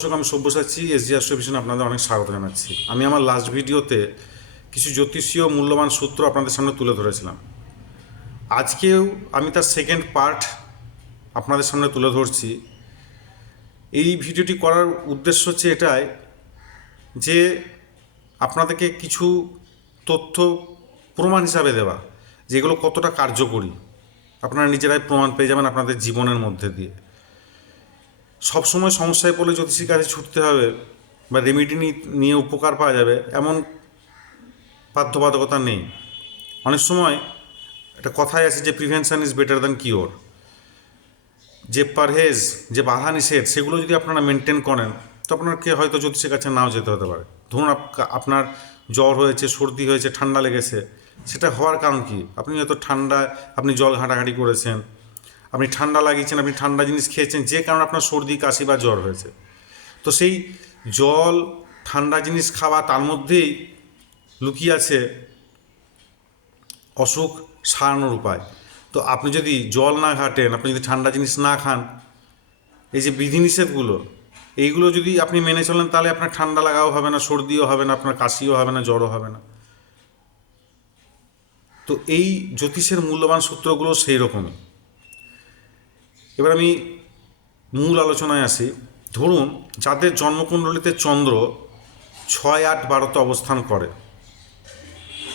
দর্শক, আমি সব্যসাচী এসজি অ্যাস্ট্রোভিশন আপনাদের অনেক স্বাগত জানাচ্ছি। আমি আমার লাস্ট ভিডিওতে কিছু জ্যোতিষীয় মূল্যবান সূত্র আপনাদের সামনে তুলে ধরেছিলাম। আজকেও আমি তার সেকেন্ড পার্ট আপনাদের সামনে তুলে ধরছি। এই ভিডিওটি করার উদ্দেশ্য হচ্ছে এটাই যে আপনাদেরকে কিছু তথ্য প্রমাণ হিসাবে দেওয়া, যেগুলো কতটা কার্যকরী। আপনারা নিজেরাই প্রমাণ পেয়ে যাবেন আপনাদের জীবনের মধ্যে দিয়ে। সবসময় সমস্যায় পড়লে জ্যোতিষীর কাছে ছুটতে হবে বা রেমেডি নিয়ে উপকার পাওয়া যাবে, এমন বাধ্যবাধকতা নেই। অনেক সময় একটা কথাই আছে যে prevention is better than cure যে পারহেজ, যে বাধা নিষেধ, সেগুলো যদি আপনারা মেনটেন করেন, তো আপনাকে হয়তো জ্যোতিষের কাছে নাও যেতে হতে পারে। ধরুন আপনার জ্বর হয়েছে, সর্দি হয়েছে, ঠান্ডা লেগেছে, সেটা হওয়ার কারণ কি? আপনি হয়তো ঠান্ডা আপনি জল ঘাঁটাঘাঁটি করেছেন আপনি ঠান্ডা লাগিয়েছেন, আপনি ঠান্ডা জিনিস খেয়েছেন, যে কারণে আপনার সর্দি, কাশি বা জ্বর হয়েছে। তো সেই জল, ঠান্ডা জিনিস খাওয়া, তার মধ্যেই লুকিয়ে আছে অসুখ সারানোর উপায়। তো আপনি যদি জল না ঘাটেন, আপনি যদি ঠান্ডা জিনিস না খান, এই যে বিধিনিষেধগুলো, এইগুলো যদি আপনি মেনে চলেন, তাহলে আপনার ঠান্ডা লাগাও হবে না, সর্দিও হবে না, আপনার কাশিও হবে না, জ্বরও হবে না। তো এই জ্যোতিষের মূল্যবান সূত্রগুলো সেই রকমই এবার আমি মূল আলোচনায় আসি। ধরুন, যাদের জন্মকুণ্ডলিতে চন্দ্র ছয় আট বারোতে অবস্থান করে,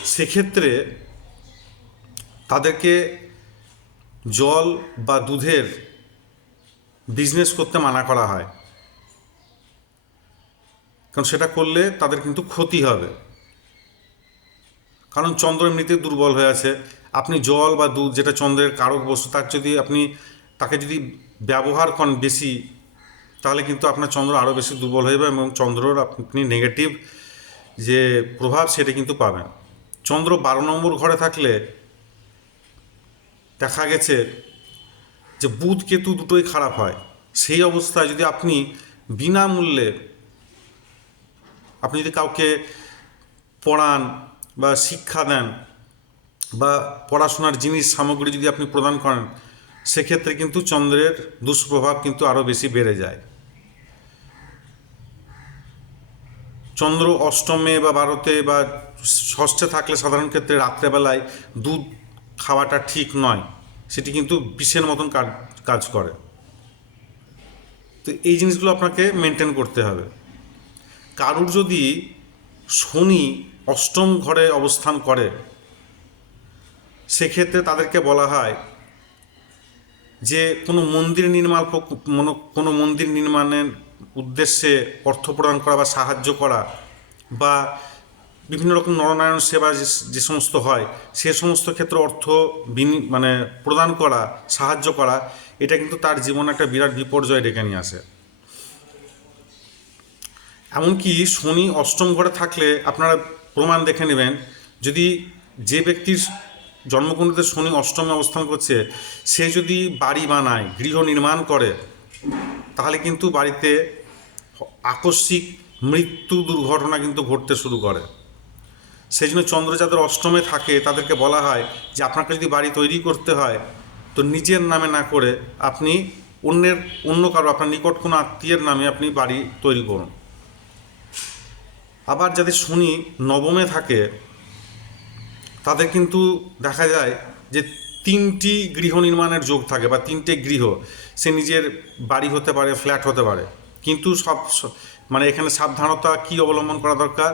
সেক্ষেত্রে তাদেরকে জল বা দুধের বিজনেস করতে মানা করা হয়। কারণ সেটা করলে তাদের কিন্তু ক্ষতি হবে। কারণ চন্দ্র এমনিতে দুর্বল হয়ে আছে। আপনি জল বা দুধ, যেটা চন্দ্রের কারক বস্তু, তার যদি আপনি তাকে যদি ব্যবহার করেন বেশি, তাহলে কিন্তু আপনার চন্দ্র আরও বেশি দুর্বল হয়ে যাবে এবং চন্দ্রর আপনি নেগেটিভ যে প্রভাব সেটা কিন্তু পাবেন। চন্দ্র বারো নম্বর ঘরে থাকলে দেখা গেছে যে বুধ কেতু দুটোই খারাপ হয়। সেই অবস্থায় যদি আপনি বিনামূল্যে আপনি যদি কাউকে পড়ান বা শিক্ষা দেন বা পড়াশোনার জিনিস সামগ্রী যদি আপনি প্রদান করেন সেক্ষেত্রে কিন্তু চন্দ্রের দুষ্প্রভাব কিন্তু আরও বেশি বেড়ে যায়। চন্দ্র অষ্টমে বা বারোতে বা ষষ্ঠে থাকলে সাধারণ ক্ষেত্রে রাত্রেবেলায় দুধ খাওয়াটা ঠিক নয়। সেটি কিন্তু বিষের মতন কাজ করে। তো এই জিনিসগুলো আপনাকে মেনটেন করতে হবে। কারুর যদি শনি অষ্টম ঘরে অবস্থান করে, সেক্ষেত্রে তাদেরকে বলা হয় যে কোনো মন্দির নির্মাণ কোনো মন্দির নির্মাণের উদ্দেশ্যে অর্থ প্রদান করা বা সাহায্য করা বা বিভিন্ন রকম নরনারায়ণ সেবা যে সমস্ত হয়, সে সমস্ত ক্ষেত্রে অর্থ মানে প্রদান করা, সাহায্য করা, এটা কিন্তু তার জীবনে একটা বিরাট বিপর্যয় ডেকে নিয়ে আসে। এমনকি শনি অষ্টম ঘরে থাকলে আপনারা প্রমাণ দেখে নেবেন, যদি যে ব্যক্তির জন্মকুণ্ডতে শনি অষ্টমে অবস্থান করছে, সে যদি বাড়ি বানায়, গৃহ নির্মাণ করে, তাহলে কিন্তু বাড়িতে আকস্মিক মৃত্যু দুর্ঘটনা কিন্তু ঘটতে শুরু করে। সেই জন্য চন্দ্র যাদের অষ্টমে থাকে, তাদেরকে বলা হয় যে, আপনাকে যদি বাড়ি তৈরি করতে হয়, তো নিজের নামে না করে আপনি অন্যের, অন্য কারও, আপনার নিকট কোনো আত্মীয়ের নামে আপনি বাড়ি তৈরি করুন। আবার যাদের শনি নবমে থাকে তাদের কিন্তু দেখা যায় যে তিনটি গৃহ নির্মাণের যোগ থাকে বা তিনটে গৃহ। সে নিজের বাড়ি হতে পারে ফ্ল্যাট হতে পারে। কিন্তু সব মানে এখানে সাবধানতা কি অবলম্বন করা দরকার?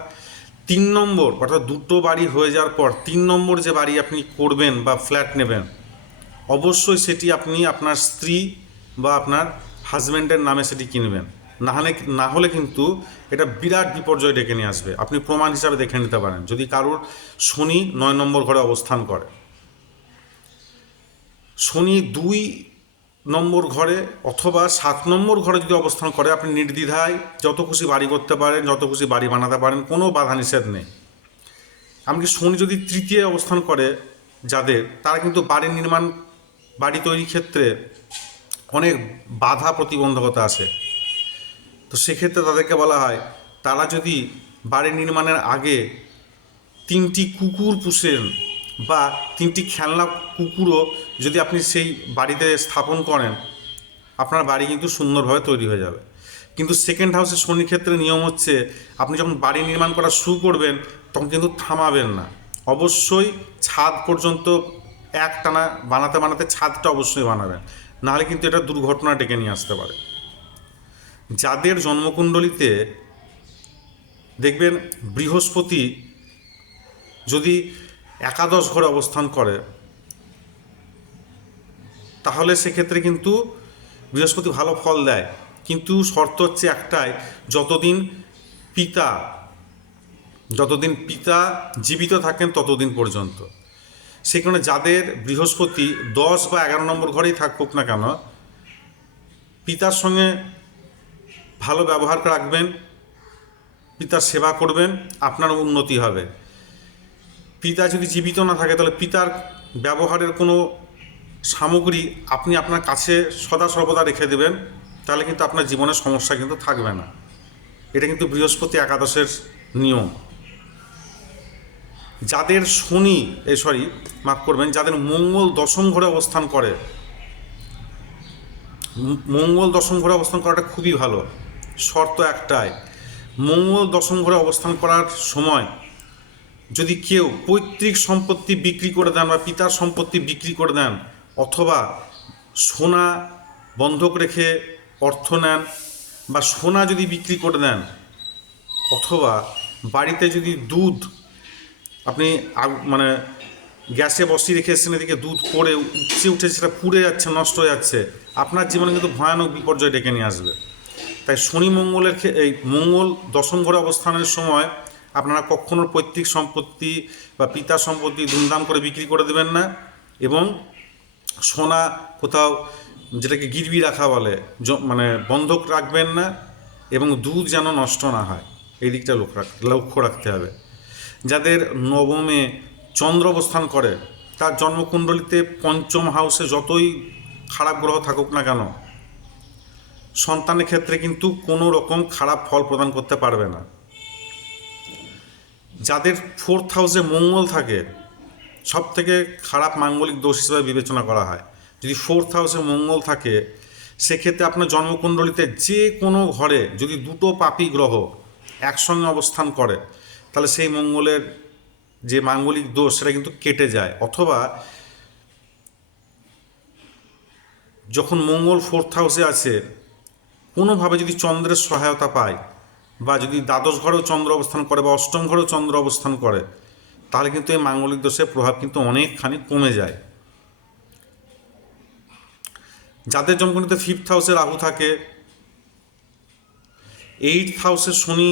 তিন নম্বর, অর্থাৎ দুটো বাড়ি হয়ে যাওয়ার পর তিন নম্বর যে বাড়ি আপনি করবেন বা ফ্ল্যাট নেবেন, অবশ্যই সেটি আপনি আপনার স্ত্রী বা আপনার হাজব্যান্ডের নামে সেটি কিনবেন। না হলে না হলে কিন্তু এটা বিরাট বিপর্যয় ডেকে নিয়ে আসবে। আপনি প্রমাণ হিসাবে দেখে নিতে পারেন। যদি কারোর শনি নয় নম্বর ঘরে অবস্থান করে, শনি দুই নম্বর ঘরে অথবা সাত নম্বর ঘরে যদি অবস্থান করে, আপনি নির্দ্বিধায় যত খুশি বাড়ি করতে পারেন, যত খুশি বাড়ি বানাতে পারেন, কোনো বাধা নিষেধ নেই। এমনকি শনি যদি তৃতীয় অবস্থান করে যাদের, তারা কিন্তু বাড়ি নির্মাণ, বাড়ি তৈরির ক্ষেত্রে অনেক বাধা প্রতিবন্ধকতা আছে। তো সেক্ষেত্রে তাদেরকে বলা হয়, তারা যদি বাড়ি নির্মাণের আগে তিনটি কুকুর পুষেন বা তিনটি খেলনা কুকুরও যদি আপনি সেই বাড়িতে স্থাপন করেন, আপনার বাড়ি কিন্তু সুন্দরভাবে তৈরি হয়ে যাবে। কিন্তু সেকেন্ড হাউসে শনির ক্ষেত্রে নিয়ম হচ্ছে, আপনি যখন বাড়ি নির্মাণ করা শুরু করবেন, তখন কিন্তু থামাবেন না। অবশ্যই ছাদ পর্যন্ত এক টানা বানাতে বানাতে ছাদটা অবশ্যই বানাবেন। নাহলে কিন্তু এটা দুর্ঘটনা ডেকে নিয়ে আসতে পারে। যাদের জন্মকুণ্ডলিতে দেখবেন বৃহস্পতি যদি একাদশ ঘরে অবস্থান করে, তাহলে সেক্ষেত্রে কিন্তু বৃহস্পতি ভালো ফল দেয়। কিন্তু শর্ত হচ্ছে একটাই, যতদিন পিতা যতদিন পিতা জীবিত থাকেন ততদিন পর্যন্ত। কারণে যাদের বৃহস্পতি দশ বা এগারো নম্বর ঘরেই থাকুক না কেন, পিতার সঙ্গে ভালো ব্যবহার রাখবেন, পিতার সেবা করবেন আপনার উন্নতি হবে। পিতা যদি জীবিত না থাকে, তাহলে পিতার ব্যবহারের কোনো সামগ্রী আপনি আপনার কাছে সদা সর্বদা রেখে দেবেন, তাহলে কিন্তু আপনার জীবনের সমস্যা কিন্তু থাকবে না। এটা কিন্তু বৃহস্পতি একাদশের নিয়ম। যাদের শনি, এ সরি, মাফ করবেন, যাদের মঙ্গল দশম ঘরে অবস্থান করে, মঙ্গল দশম ঘরে অবস্থান করাটা খুবই ভালো। শর্ত একটাই। মঙ্গল দশম ঘরে অবস্থান করার সময় যদি কেউ পৈতৃক সম্পত্তি বিক্রি করে দেন বা পিতার সম্পত্তি বিক্রি করে দেন অথবা সোনা বন্ধক রেখে অর্থ নেন বা সোনা যদি বিক্রি করে দেন অথবা বাড়িতে যদি দুধ আপনি মানে গ্যাসে বসিয়ে রেখে এসেছেন এদিকে দুধ পড়ে, উপচে উঠে সেটা পুড়ে যাচ্ছে, নষ্ট হয়ে যাচ্ছে, আপনার জীবনে কিন্তু ভয়ানক বিপর্যয় ডেকে নিয়ে আসবে। তাই শনি মঙ্গলের এই মঙ্গল দশম ঘরে অবস্থানের সময় আপনারা কখনো পৈতৃক সম্পত্তি বা পিতা সম্পত্তি ধুমধাম করে বিক্রি করে দেবেন না এবং সোনা কোথাও যেটাকে গিরবি রাখা বলে মানে বন্ধক রাখবেন না এবং দুধ যেন নষ্ট না হয়। এই দিকটা লক্ষ্য রাখ লক্ষ্য রাখতে হবে। যাদের নবমে চন্দ্র অবস্থান করে, তার জন্মকুণ্ডলিতে পঞ্চম হাউসে যতই খারাপ গ্রহ থাকুক না কেন সন্তানের ক্ষেত্রে কিন্তু কোনো রকম খারাপ ফল প্রদান করতে পারবে না। যাদের ফোর্থ হাউসে মঙ্গল থাকে সব থেকে খারাপ মাঙ্গলিক দোষ হিসেবে বিবেচনা করা হয়। যদি ফোর্থ হাউসে মঙ্গল থাকে, সেক্ষেত্রে আপনার জন্মকুণ্ডলিতে যে কোনো ঘরে যদি দুটো পাপি গ্রহ একসঙ্গে অবস্থান করে, তাহলে সেই মঙ্গলের যে মাঙ্গলিক দোষ সেটা কিন্তু কেটে যায়। অথবা যখন মঙ্গল ফোর্থ হাউসে আছে কোনোভাবে যদি চন্দ্রের সহায়তা পায় বা যদি দ্বাদশ ঘরেও চন্দ্র অবস্থান করে বা অষ্টম ঘরেও চন্দ্র অবস্থান করে, তাহলে কিন্তু এই মাঙ্গলিক দোষের প্রভাব কিন্তু অনেকখানি কমে যায়। যাদের জন্মকুণ্ডলিতে ফিফথ হাউসে রাহু থাকে এইট হাউসে শনি,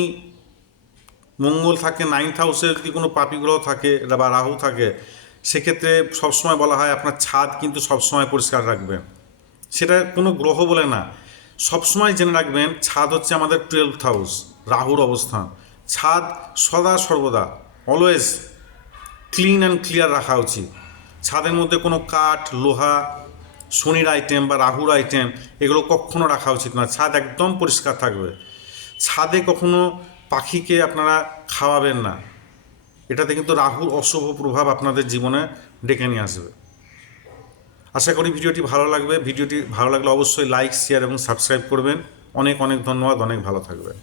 মঙ্গল থাকে নাইন্থ হাউসে যদি কোনো পাপি গ্রহ থাকে বা রাহু থাকে, সেক্ষেত্রে সবসময় বলা হয় আপনার ছাদ কিন্তু সবসময় পরিষ্কার রাখবে। সেটা কোনো গ্রহ বলে না। সবসময় জেনে রাখবেন, ছাদ হচ্ছে আমাদের টুয়েলভ হাউস রাহুর অবস্থান। ছাদ সদা সর্বদা অলওয়েজ ক্লিন অ্যান্ড ক্লিয়ার রাখা উচিত। ছাদের মধ্যে কোনো কাঠ, লোহা, শনির আইটেম বা রাহুর আইটেম এগুলো কখনো রাখা উচিত না। ছাদ একদম পরিষ্কার থাকবে। ছাদে কখনো পাখিকে আপনারা খাওয়াবেন না। এটাতে কিন্তু রাহুর অশুভ প্রভাব আপনাদের জীবনে ডেকে নিয়ে আসবে। আশা করি ভিডিওটি ভালো লাগবে। ভিডিওটি ভালো লাগলে অবশ্যই লাইক শেয়ার এবং সাবস্ক্রাইব করবেন। অনেক অনেক ধন্যবাদ। অনেক ভালো থাকবেন।